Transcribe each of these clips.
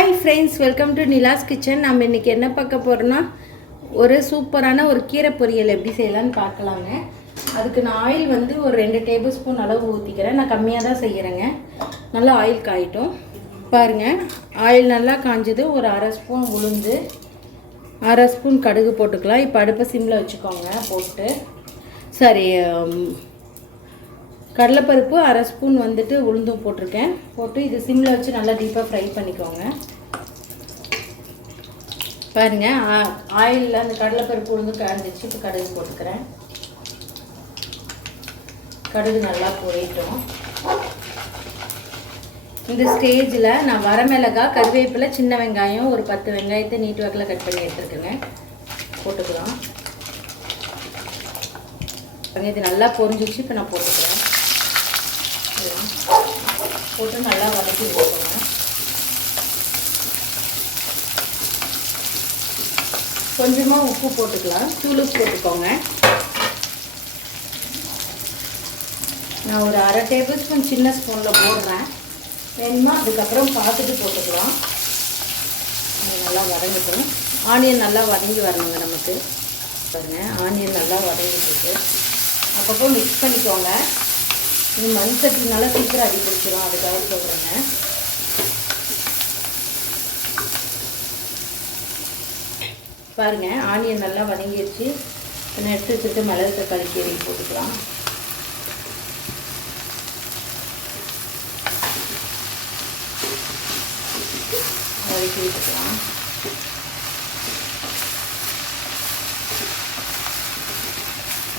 Hi friends welcome to Nila's kitchen நம்ம இன்றைக்கி என்ன பார்க்க போகிறோன்னா ஒரு சூப்பரான ஒரு கீரை பொரியல் எப்படி செய்யலாம்னு பார்க்கலாங்க. அதுக்கு நான் ஆயில் வந்து ஒரு ரெண்டு டேபிள் ஸ்பூன் அளவு ஊற்றிக்கிறேன் நான் கம்மியாக தான் செய்கிறேங்க நல்லா ஆயில் காயிட்டும். பாருங்கள் ஆயில் நல்லா காஞ்சது. ஒரு அரை ஸ்பூன் உளுந்து அரை ஸ்பூன் கடுகு போட்டுக்கலாம். இப்போ அடுப்பை சிம்மில் வச்சுக்கோங்க போட்டு. சரி கடலைப்பருப்பு அரை ஸ்பூன் வந்துட்டு உளுந்தும் போட்டிருக்கேன். போட்டு இது சிம்மில் வச்சு நல்லா டீப்பாக ஃப்ரை பண்ணிக்கோங்க. பாருங்க ஆயிலில் அந்த கடலைப்பருப்பு உளுந்து கலந்துச்சு இப்போ கடுகு போட்டுக்கிறேன். கடுகு நல்லா பொரியட்டும் இந்த ஸ்டேஜில் நான் வரமிளகா கருவேப்பிலை சின்ன வெங்காயம் ஒரு பத்து வெங்காயத்தை நீட்டு வாக்கில் கட் பண்ணி எடுத்துருக்கேங்க. போட்டுக்கலாம். இது நல்லா பொறிஞ்சிச்சு இப்போ நான் போட்டுக்கிறேன். போட்டு நல்லா வதக்கி போட்டுக்கோங்க கொஞ்சமாக உப்பு போட்டுக்கலாம். தூள் போட்டுக்கோங்க. நான் ஒரு அரை டேபிள் ஸ்பூன் சின்ன ஸ்பூனில் போடுறேன். வேணுமா அதுக்கப்புறம் பார்த்துட்டு போட்டுக்கலாம். அது நல்லா வதங்கட்டும். ஆனியன் நல்லா வதங்கி வரணுங்க நமக்கு. பாருங்க ஆனியன் நல்லா வதங்கிட்டுருக்கு. அப்பப்போ மிக்ஸ் பண்ணிக்கோங்க. இது மண் சட்டினால சீக்கிரம் அடி பிடிச்சிரும் அதுக்காக சொல்கிறேங்க பாருங்க ஆனியன் நல்லா வதங்கிடுச்சு நான் எடுத்து வச்சுட்டு மிளகு தக்காளி கீரை போட்டுக்கலாம். வதக்கி விட்டுக்கலாம்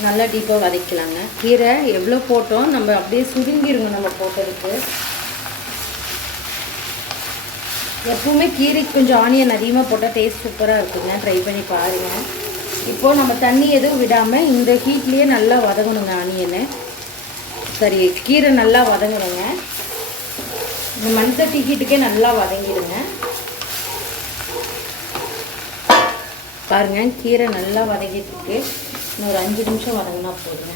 நல்லா டீப்பாக வதக்கலாங்க. கீரை எவ்வளோ போட்டோம் நம்ம அப்படியே சுருங்கிருங்க நம்ம போட்டதுக்கு. எப்பவுமே கீரைக்கு கொஞ்சம் ஆனியன் அதிகமாக போட்டால் டேஸ்ட் சூப்பராக இருக்குங்க ட்ரை பண்ணி பாருங்கள் இப்போது நம்ம தண்ணி எதுவும் விடாமல் இந்த ஹீட்லேயே நல்லா வதங்கணுங்க ஆனியனு சரி கீரை நல்லா வதங்கணுங்க. இந்த மண் சட்டி ஹீட்டுக்கே நல்லா வதங்கிடுங்க. பாருங்கள் கீரை நல்லா வதங்கிட்டு இருக்கு. இன்னும் ஒரு அஞ்சு நிமிஷம் வதங்கினா போதுங்க.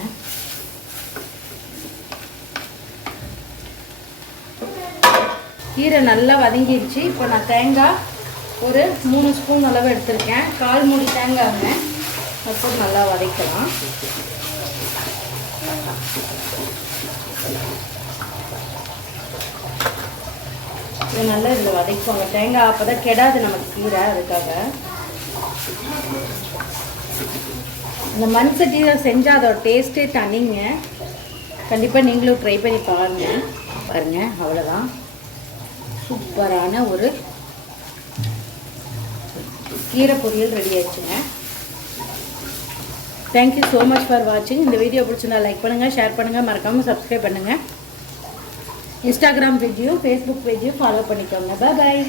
கீரை நல்லா வதங்கிடுச்சு இப்போ நான் தேங்காய் ஒரு மூணு ஸ்பூன் அளவு எடுத்திருக்கேன். கால் மூடி தேங்காய்ங்க அப்போ நல்லா வதக்கலாம். இது நல்லா இதில் வதக்குவாங்க. தேங்காய் அப்போ தான் கெடாது நமக்கு கீரை அதுக்காக. இந்த மண் சட்டியில் செஞ்சால் அதோட டேஸ்ட்டே தனிங்க. கண்டிப்பாக நீங்களும் ட்ரை பண்ணி பாருங்கள் பாருங்கள் அவ்வளோதான் சூப்பரான ஒரு கீரை பொரியல் ரெடி ஆயிடுச்சுங்க. தேங்க்யூ ஸோ மச் ஃபார் வாட்சிங் இந்த வீடியோ பிடிச்சிருந்தா லைக் பண்ணுங்கள் ஷேர் பண்ணுங்கள் மறக்காமல் சப்ஸ்கிரைப் பண்ணுங்கள் இன்ஸ்டாகிராம் பேஜையும் ஃபேஸ்புக் பேஜையும் ஃபாலோ பண்ணிக்கோங்க. பாய்